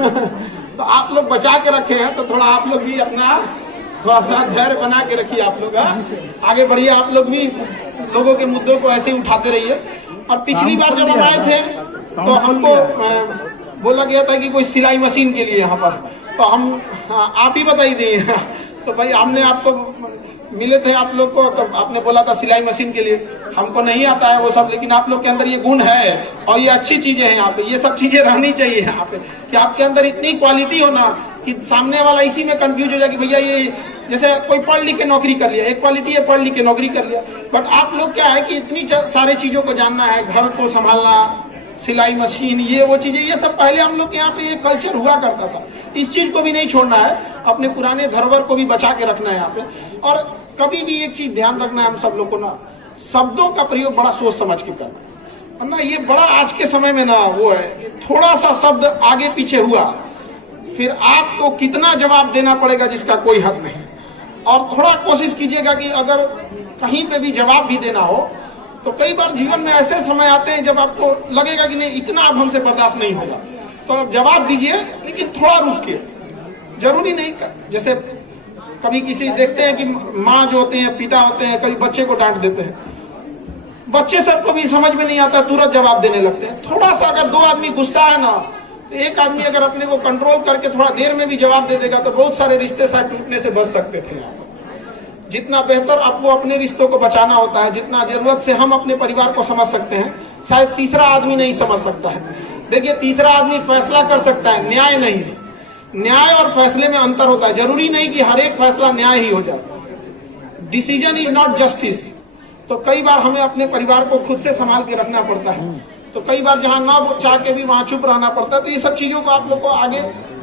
तो आप लोग बचा के रखे हैं, तो थोड़ा आप लोग भी अपना थोड़ा सा धैर्य बना के रखिए। आप लोग आगे बढ़िए, आप लोग भी लोगों के मुद्दों को ऐसे ही उठाते रहिए। और पिछली बार जब हम आए थे तो हमको बोला गया था कि कोई सिलाई मशीन के लिए यहाँ पर, तो हम आप ही बताई दिए। तो भाई हमने आपको मिले थे आप लोग को, तो आपने बोला था सिलाई मशीन के लिए। हमको नहीं आता है वो सब, लेकिन आप लोग के अंदर ये गुण है और ये अच्छी चीजें हैं। यहाँ पे ये सब चीजें रहनी चाहिए यहाँ पे, कि आपके अंदर इतनी क्वालिटी हो ना कि सामने वाला इसी में कंफ्यूज हो जाए कि भैया ये जैसे कोई पढ़ लिख के नौकरी कर लिया, एक क्वालिटी है पढ़ लिख के नौकरी कर लिया, बट आप लोग क्या है कि इतनी सारी चीजों को जानना है, घर को संभालना, सिलाई मशीन, ये वो चीजें, ये सब पहले हम लोग के यहाँ पे ये कल्चर हुआ करता था। इस चीज को भी नहीं छोड़ना है, अपने पुराने धरोहर को भी बचा के रखना है यहाँ पे। और कभी भी एक चीज ध्यान रखना है हम सब लोग को ना, शब्दों का प्रयोग बड़ा सोच समझ के करना। ना ये बड़ा आज के समय में ना वो है, थोड़ा सा शब्द आगे पीछे हुआ फिर आपको कितना जवाब देना पड़ेगा जिसका कोई हद नहीं। और थोड़ा कोशिश कीजिएगा कि अगर कहीं पे भी जवाब भी देना हो तो कई बार जीवन में ऐसे समय आते हैं जब आपको लगेगा कि नहीं इतना अब हमसे बर्दाश्त नहीं होगा, तो आप जवाब दीजिए, लेकिन थोड़ा रुक के। जरूरी नहीं जैसे कभी किसी देखते हैं कि माँ जो होते हैं, पिता होते हैं, कभी बच्चे को डांट देते हैं, बच्चे सबको भी समझ में नहीं आता, तुरंत जवाब देने लगते हैं। थोड़ा सा अगर दो आदमी गुस्सा है ना, तो एक आदमी अगर अपने को कंट्रोल करके थोड़ा देर में भी जवाब दे देगा तो बहुत सारे रिश्ते शायद टूटने से बच सकते थे। जितना बेहतर आपको अपने रिश्तों को बचाना होता है, जितना जरूरत से हम अपने परिवार को समझ सकते हैं, शायद तीसरा आदमी नहीं समझ सकता है। देखिए, तीसरा आदमी फैसला कर सकता है, न्याय नहीं। न्याय और फैसले में अंतर होता है। जरूरी नहीं कि हर एक फैसला न्याय ही हो जाए। Decision is not justice. तो कई बार हमें अपने परिवार को खुद से संभाल के रखना पड़ता है, तो कई बार जहां ना चाह के भी वहां चुप रहना पड़ता है। तो ये सब चीजों को आप लोग को आगे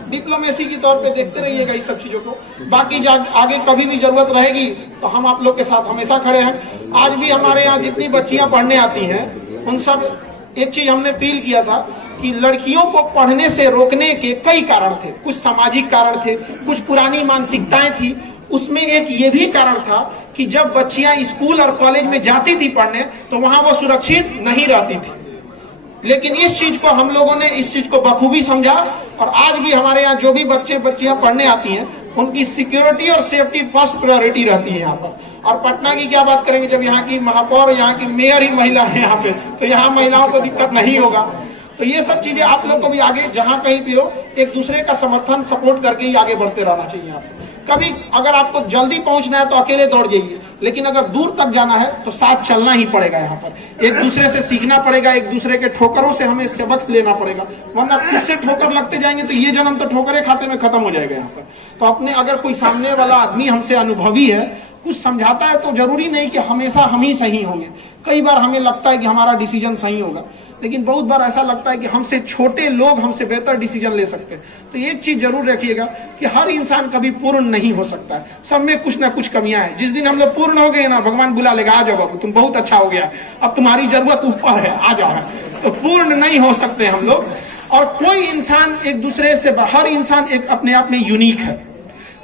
डिप्लोमेसी के तौर पे देखते रहिएगा इस सब चीजों को। बाकी आगे कभी भी जरूरत रहेगी तो हम आप लोग के साथ हमेशा खड़े हैं। आज भी हमारे यहाँ जितनी बच्चियां पढ़ने आती हैं, उन सब एक चीज हमने फील किया था कि लड़कियों को पढ़ने से रोकने के कई कारण थे। कुछ सामाजिक कारण थे, कुछ पुरानी मानसिकताएं थी। उसमें एक ये भी कारण था कि जब बच्चियां स्कूल और कॉलेज में जाती थी पढ़ने तो वहां वो सुरक्षित नहीं रहती थी। लेकिन इस चीज को हम लोगों ने इस चीज को बखूबी समझा, और आज भी हमारे यहाँ जो भी बच्चियां पढ़ने आती हैं उनकी सिक्योरिटी और सेफ्टी फर्स्ट प्रायोरिटी रहती है यहाँ पर। और पटना की क्या बात करेंगे, जब यहाँ की महापौर, यहाँ की मेयर ही महिला है यहाँ पे, तो यहाँ महिलाओं को दिक्कत नहीं होगा। तो ये सब चीजें आप लोग को भी आगे जहाँ कहीं भी हो, एक दूसरे का समर्थन सपोर्ट करके ही आगे बढ़ते रहना चाहिए। आपको कभी अगर आपको जल्दी पहुंचना है तो अकेले दौड़ जाइए, लेकिन अगर दूर तक जाना है तो साथ चलना ही पड़ेगा। यहाँ पर एक दूसरे से सीखना पड़ेगा, एक दूसरे के ठोकरों से हमें सबक लेना पड़ेगा, वरना खुद से ठोकर लगते जाएंगे तो ये जन्म तो ठोकरे खाते में खत्म हो जाएगा। यहाँ पर तो अपने अगर कोई सामने वाला आदमी हमसे अनुभवी है, कुछ समझाता है, तो जरूरी नहीं कि हमेशा हम ही सही होंगे। कई बार हमें लगता है कि हमारा डिसीजन सही होगा, लेकिन बहुत बार ऐसा लगता है कि हमसे छोटे लोग हमसे बेहतर डिसीजन ले सकते हैं। तो एक चीज जरूर रखिएगा कि हर इंसान कभी पूर्ण नहीं हो सकता है, सब में कुछ ना कुछ कमियां हैं। जिस दिन हम लोग पूर्ण हो गए ना, भगवान बुला लेगा, आ जाओ बाबू, तुम बहुत अच्छा हो गया, अब तुम्हारी जरूरत ऊपर है, आ जाओ। तो पूर्ण नहीं हो सकते हम लोग। और कोई इंसान एक दूसरे से, हर इंसान एक अपने आप में यूनिक है।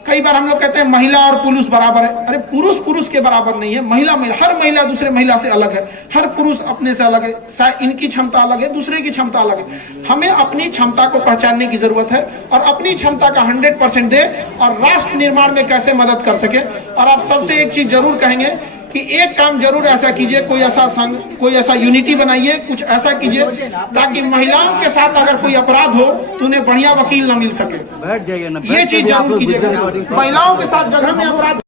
कई बार हम लोग कहते हैं महिला और पुरुष बराबर है। अरे पुरुष पुरुष के बराबर नहीं है, महिला हर महिला दूसरे महिला से अलग है, हर पुरुष अपने से अलग है। इनकी क्षमता अलग है, दूसरे की क्षमता अलग है। हमें अपनी क्षमता को पहचानने की जरूरत है और अपनी क्षमता का 100% दे और राष्ट्र निर्माण में कैसे मदद कर सके। और आप सबसे एक चीज जरूर कहेंगे कि एक काम जरूर ऐसा कीजिए, कोई ऐसा संघ, कोई ऐसा यूनिटी बनाइए, कुछ ऐसा कीजिए ताकि महिलाओं के साथ अगर कोई अपराध हो तो उन्हें बढ़िया वकील न मिल सके। बैठ जाइए ना, ये चीज जरूर कीजिएगा। महिलाओं के साथ जगह में अपराध